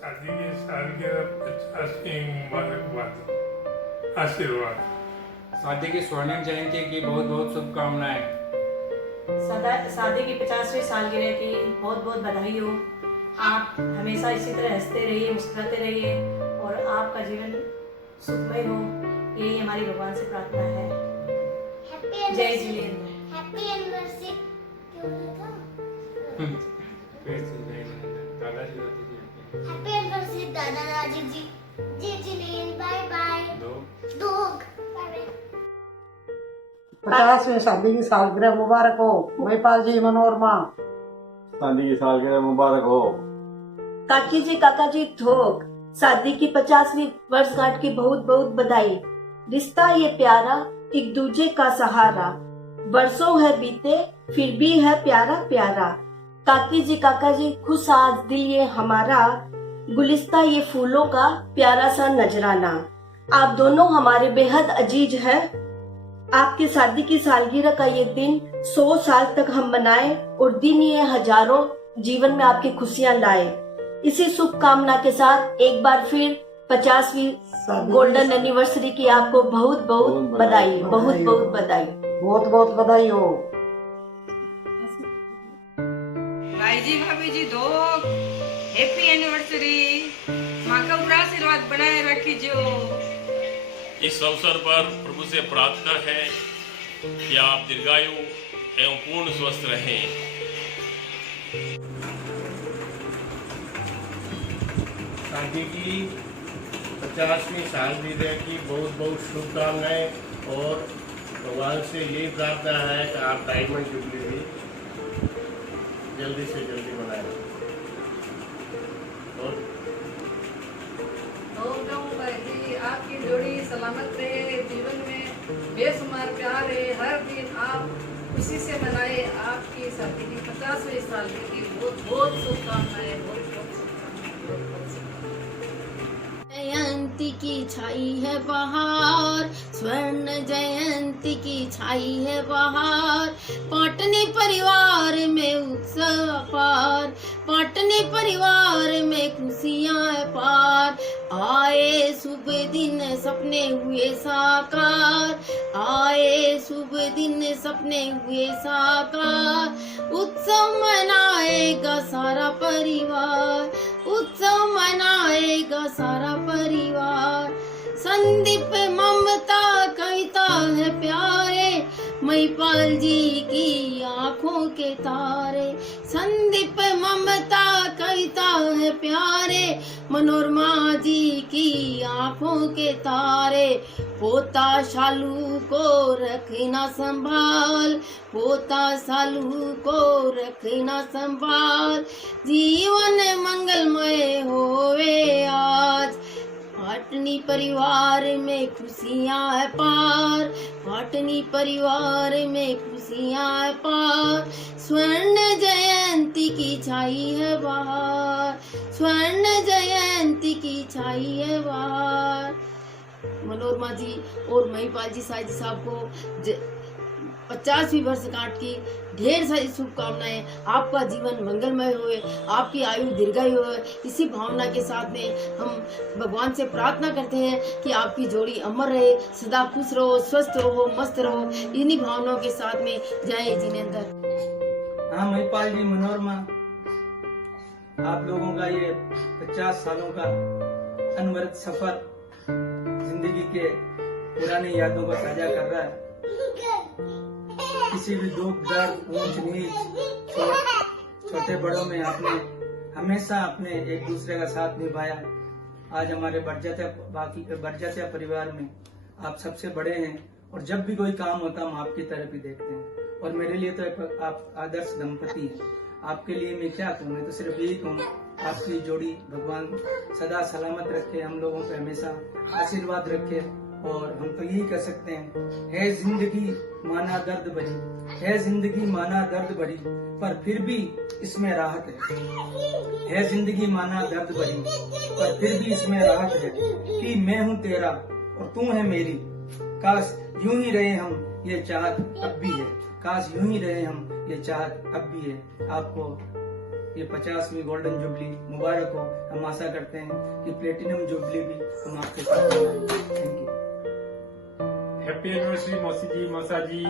शादी के सालगिरह 50वीं मुबारकबाद आशीर्वाद। शादी की स्वर्णिम जयंती की बहुत बहुत शुभकामनाएं। शादी की 50वीं सालगिरह की बहुत बहुत बधाई हो। आप हमेशा इसी तरह हंसते रहिए, मुस्कुराते रहिए और आपका जीवन सुखमय हो, यही हमारी भगवान से प्रार्थना है। जय जिलेंद्र। हैप्पी एनिवर्सरी दादाजी हैप्पी एनिवर्सरी दादा दादी जी। जय जिलेंद्र। Bye bye. दोग 50वीं शादी की सालगिरह मुबारक हो। महिपाल जी, मनोरमा शादी की सालगिरह मुबारक हो। काकी जी, काका जी, थोक शादी की 50वीं वर्षगांठ की बहुत बहुत बधाई। रिश्ता ये प्यारा, एक दूजे का सहारा, बरसों है बीते फिर भी है प्यारा प्यारा। काकी जी, काका जी, खुश आज दिल ये हमारा, गुलिस्ता ये फूलों का प्यारा सा नजराना। आप दोनों हमारे बेहद अजीज है। आपकी शादी की सालगिरह का ये दिन 100 साल तक हम मनाए और दिन ये हजारों जीवन में आपकी खुशियां लाए। इसी शुभकामना के साथ एक बार फिर 50वीं गोल्डन एनिवर्सरी की आपको बहुत बहुत बधाई, बहुत बहुत बधाई, बहुत बहुत बधाई हो। भाई जी, भाभी जी, दो हैप्पी एनिवर्सरी। माँ का पूरा आशीर्वाद बनाए रखियो। इस अवसर पर प्रभु से प्रार्थना है कि आप दीर्घायु एवं पूर्ण स्वस्थ रहें। शादी की 50वीं सालगिरह की बहुत बहुत शुभकामनाएं और भगवान से यही प्रार्थना है कि आप डायमंड जुबली भी जल्दी से जल्दी बनाएं। और आपकी जोड़ी सलामत रहे, जीवन में बेशुमार प्यार रहे, हर दिन आप खुशी से मनाए। आपकी शादी की 50वीं साल की बहुत बहुत शुभकामनाएं, बहुत बहुत जयंती की छाई है बहार, स्वर्ण जयंती की छाई है बहार। पाटनी परिवार में उत्सव अपार, पाटनी परिवार में खुशियां पार। आए शुभ दिन सपने हुए साकार, आए शुभ दिन सपने हुए साकार। उत्सव मनाएगा सारा परिवार, उत्सव मनाएगा सारा परिवार। संदीप ममता कविता है प्यारे, महिपाल जी की आंखों के तारे। संदीप ममता कविता है प्यारे, मनोरमा जी की आंखों के तारे। पोता शालू को रखना संभाल, पोता शालू को रखना संभाल। जीवन मंगलमय होवे आज, पाटनी परिवार में खुशियां है पार, पाटनी परिवार में खुशियां है पार। स्वर्ण जयंती की छाई है बहार, स्वर्ण जयंती की छाई है बहार। मनोरमा जी और महिपाल जी साहब को 50वीं वर्षगांठ की ढेर सारी शुभकामनाएं। आपका जीवन मंगलमय हुए, आपकी आयु दीर्घायु हो। इसी भावना के साथ में हम भगवान से प्रार्थना करते हैं कि आपकी जोड़ी अमर रहे, सदा खुश रहो, स्वस्थ रहो, मस्त रहो। इन्हीं भावनाओं के साथ में जय जिनेंद्र। हाँ महिपाल जी, मनोरमा, आप लोगों का ये 50 सालों का अनवरत सफर जिंदगी के पुरानी यादों को साझा कर रहा है। किसी भी दुख दर्द ऊंच नीच छोटे बड़ों में आपने हमेशा अपने एक दूसरे का साथ निभाया। आज हमारे बरजात्या परिवार में आप सबसे बड़े हैं और जब भी कोई काम होता हम आपकी तरफ ही देखते हैं। और मेरे लिए तो आप आदर्श दंपति हैं। आपके लिए मैं क्या कहूँ, मैं तो सिर्फ यही कहूँ, आपकी जोड़ी भगवान सदा सलामत रखे, हम लोगों पे हमेशा आशीर्वाद रखे। और हम तो यही कह सकते हैं, है जिंदगी माना दर्द भरी, है जिंदगी माना दर्द भरी, पर फिर भी इसमें राहत है जिंदगी माना दर्द भरी, पर फिर भी इसमें राहत है कि मैं हूँ तेरा और तू है मेरी। काश यूं ही रहे हम, ये चाहत अब भी है, काश यूं ही रहे हम, ये चाहत अब भी है। आपको ये 50वीं गोल्डन जुबली मुबारक हो। हम आशा करते हैं कि प्लेटिनम जुबली भी हम आपके साथ मनाएंगे। Thank you. हैप्पी एनिवर्सरी मौसी जी, मौसा जी।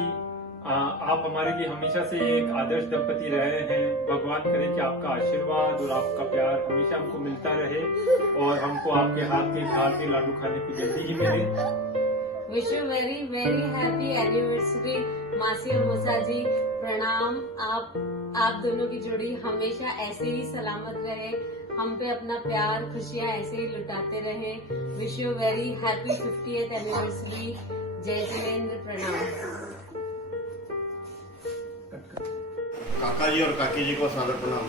आप हमारे लिए हमेशा से एक आदर्श दंपति रहे हैं। भगवान करे कि आपका आशीर्वाद और आपका प्यार हमेशा हमको मिलता रहे और हमको आपके हाथ में थाल के लाडू खाने को जल्दी ही मिले। Wish you very very happy anniversary मासी और मौसा जी। प्रणाम। आप दोनों की जोड़ी हमेशा ऐसे ही सलामत रहे, हम पे अपना प्यार खुशियाँ ऐसे ही लुटाते रहे। Wish you very happy 50th anniversary. जय जिनेंद्र। प्रणाम। काका जी और काकी जी को सादर प्रणाम।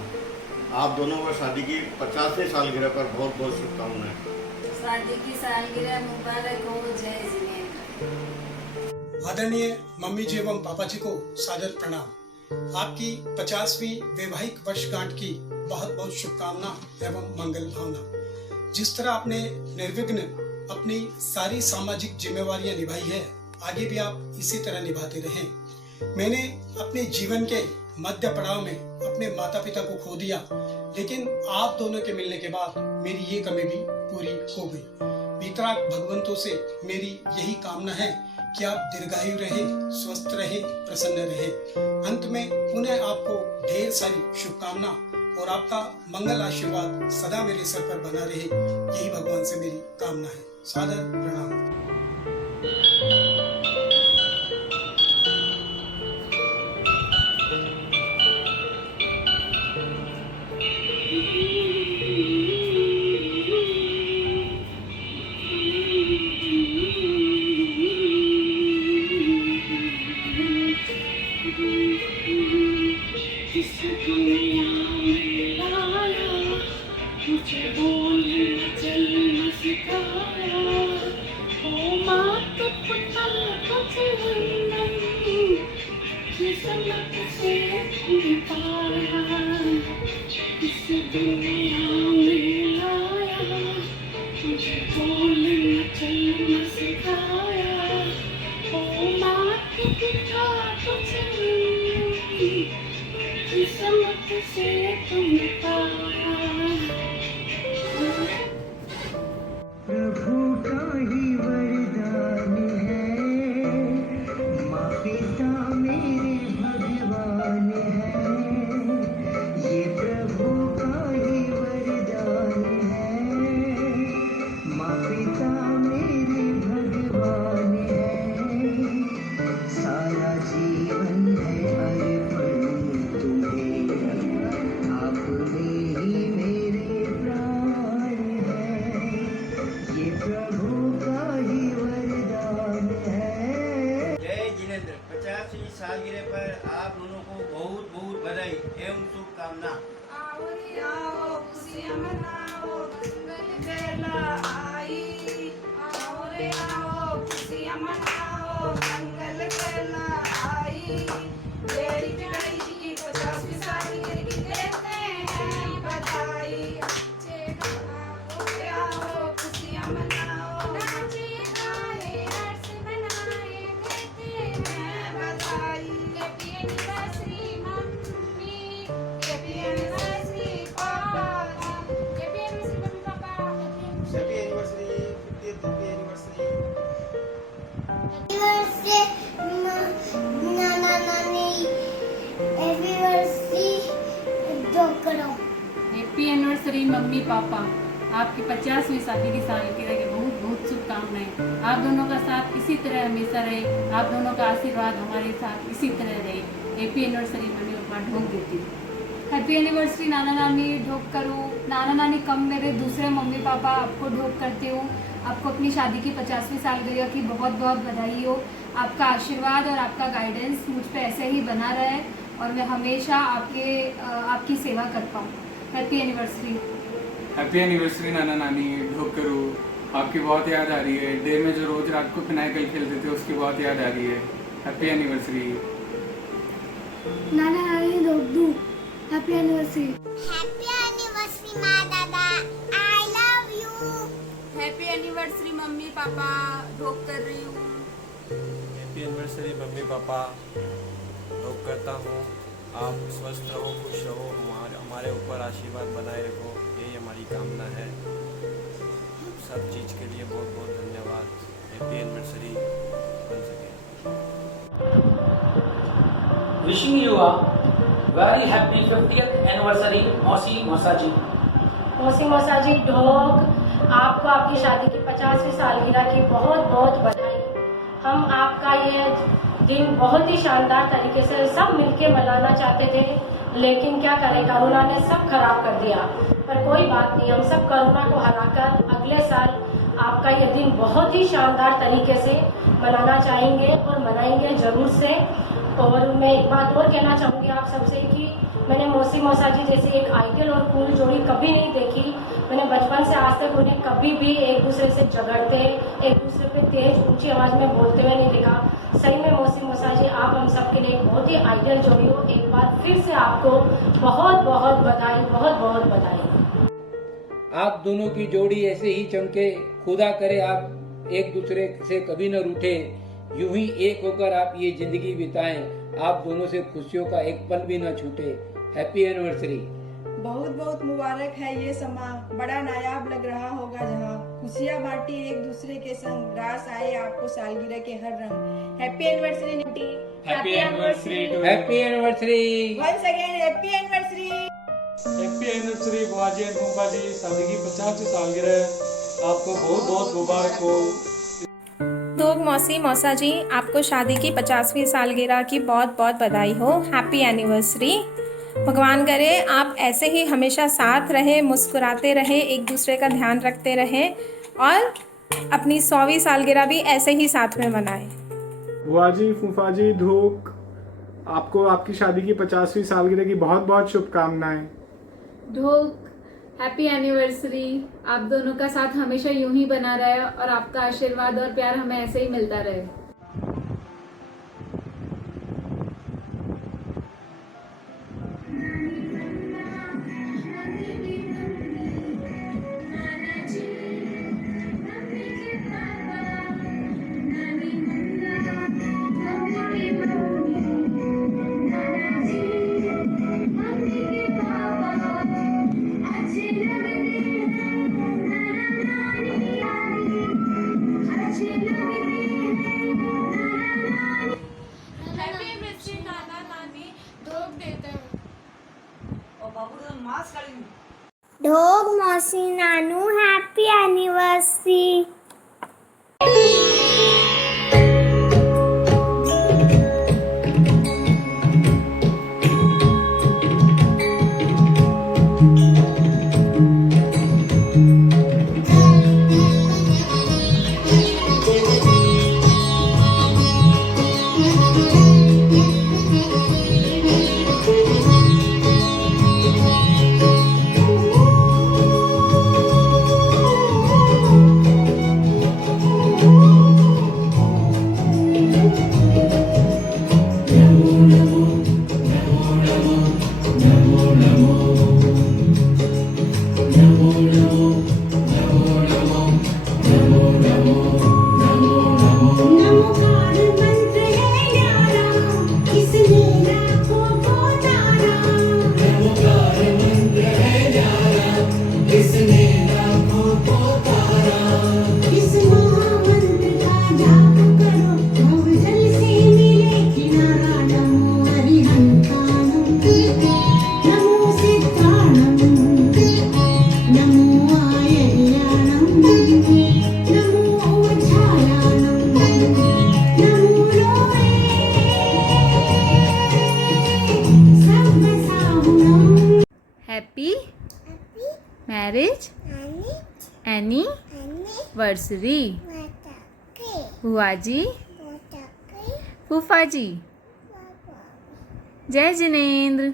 आप दोनों को शादी की 50वीं सालगिरह पर बहुत बहुत शुभकामनाएं। शादी की सालगिरह मुबारक हो। जय जिनेंद्र। आदरणीय मम्मी जी एवं पापा जी को सादर प्रणाम। आपकी 50वीं वैवाहिक वर्षगांठ की बहुत बहुत शुभकामना एवं मंगल भावना। जिस तरह आपने निर्विघ्न अपनी सारी सामाजिक जिम्मेवारियां निभाई है, आगे भी आप इसी तरह निभाते रहें। मैंने अपने जीवन के मध्य पड़ाव में अपने माता पिता को खो दिया, लेकिन आप दोनों के मिलने के बाद मेरी ये कमी भी पूरी हो गई। वितराग भगवंतों से मेरी यही कामना है कि आप दीर्घायु रहे, स्वस्थ रहे, प्रसन्न रहे। अंत में पुनः आपको ढेर सारी शुभकामना और आपका मंगल आशीर्वाद सदा मेरे सर पर बना रहे, यही भगवान से मेरी कामना है। सादर प्रणाम। प्रभु का ही वरदान है, माँ पिता मेरे भगवान है। ये प्रभु का ही वरदान है, माँ पिता मेरे भगवान है। सारा जीवन है अर्पण तुम्हें, आप मेरी मेरे प्राण है। ये प्रभु का ही वरदान है। जय जिनेंद्र। 50वीं सालगिरह पर आप दोनों को बहुत बहुत बधाई एवं शुभकामना। आओ रे आओ, खुशियाँ मनाओ, मंगल बेला आई। आओ रे आओ, खुशियाँ मनाओ, मंगल बेला आई। मेरी पिटाई जी की 50वीं सालगिरह की देते हैं बधाई। आओ रे आओ, खुशियाँ मनाओ, नाचे गाए हर्ष मनाए, देते हैं बधाई। Happy anniversary mummy, happy anniversary papa, happy anniversary mummy papa, happy anniversary, 50th anniversary. नाना नानी एनिवर्सरी जो करो। हैप्पी एनिवर्सरी मम्मी पापा। आपकी 50वीं शादी की सालगिरह की बहुत बहुत शुभकामनाएं। आप दोनों का साथ इसी तरह हमेशा रहे, आप दोनों का आशीर्वाद हमारे साथ इसी तरह रहे। Happy anniversary mummy papa. ढोक देती हूँ। हैप्पी एनिवर्सरी नाना नानी। ढोक करूँ। नाना नानी कम मेरे दूसरे मम्मी पापा, आपको ढोक करती हूँ। आपको अपनी शादी की 50वीं सालगिरह की बहुत बहुत बधाई हो। आपका आशीर्वाद और आपका गाइडेंस मुझ पे ऐसे ही बना रहे और मैं हमेशा आपकी सेवा कर पाऊँ। Happy anniversary. हैप्पी एनिवर्सरी नाना नानी। ढोक करूँ। आपकी बहुत याद आ रही है। डे में जो रोज रात को फिनाइकल खेलते थे उसकी बहुत याद आ रही है। Happy anniversary. नाना नानी ढोक दूँ। Happy anniversary. हैप्पी एनिवर्सरी माँ दादा, I love you. Happy anniversary mummy papa. ढोक कर रही हूँ। Happy anniversary mummy papa. ढोक करता हूँ। आप स्वस्थ रहो, खुश रहो, हमारे ऊपर आशीर्वाद बनाए रखो, यही हमारी कामना है। सब चीज़ के लिए बहुत बहुत धन्यवाद। हैप्पी एनिवर्सरी बन सके। Wishing you a very happy 50th anniversary मौसी मौसाजी। मौसी मौसाजी ढोक, आपको आपकी शादी की 50वीं सालगिरह की बहुत बहुत बधाई। हम आपका ये दिन बहुत ही शानदार तरीके से सब मिलके मनाना चाहते थे, लेकिन क्या करें, कोरोना ने सब खराब कर दिया। पर कोई बात नहीं, हम सब कोरोना को हराकर अगले साल आपका ये दिन बहुत ही शानदार तरीके से मनाना चाहेंगे और मनाएंगे ज़रूर से। और मैं एक बात और कहना चाहूँगी आप सबसे कि मैंने मौसी मौसाजी जैसी एक आइडियल और कूल जोड़ी कभी नहीं देखी। मैंने बचपन से आज तक उन्हें कभी भी एक दूसरे से झगड़ते, एक दूसरे पे तेज ऊंची आवाज़ में बोलते हुए नहीं देखा। सही में मौसी मौसाजी, आप हम सब के लिए एक बहुत ही आइडियल जोड़ी हो। एक बार फिर से आपको बहुत बहुत बधाई, बहुत बहुत बधाई। आप दोनों की जोड़ी ऐसे ही चमके, खुदा करे आप एक दूसरे से कभी न रूठे, यूं ही एक होकर आप ये जिंदगी बिताएं, आप दोनों से खुशियों का एक पल भी न छूटे। Happy anniversary. बहुत बहुत मुबारक है ये समा, बड़ा नायाब लग रहा होगा जहाँ खुशियाँ बांटी एक दूसरे के संग, रास आए आपको सालगिरह के हर रंग। Happy anniversary Niti. Happy anniversary. Happy anniversary. Once again happy anniversary. Happy anniversary बुआजी एंड फूफाजी, शादी की 50वीं सालगिरह आपको बहुत बहुत मुबारक हो। ढोक मौसी मौसा जी, आपको शादी की 50वीं सालगिरह की बहुत बहुत बधाई हो। Happy anniversary. भगवान करे आप ऐसे ही हमेशा साथ रहे, मुस्कुराते रहे, एक दूसरे का ध्यान रखते रहें और अपनी 100वीं सालगिरह भी ऐसे ही साथ में मनाएं। बुआजी फूफाजी ढोक, आपको आपकी शादी की 50वीं सालगिरह की बहुत बहुत शुभकामनाएं। ढोक, हैप्पी एनिवर्सरी। आप दोनों का साथ हमेशा यूं ही बना रहे और आपका आशीर्वाद और प्यार हमें ऐसे ही मिलता रहे। ढोक मौसी नानू happy anniversary. Happy marriage anniversary बुआ जी फूफा जी। जय जिनेंद्र।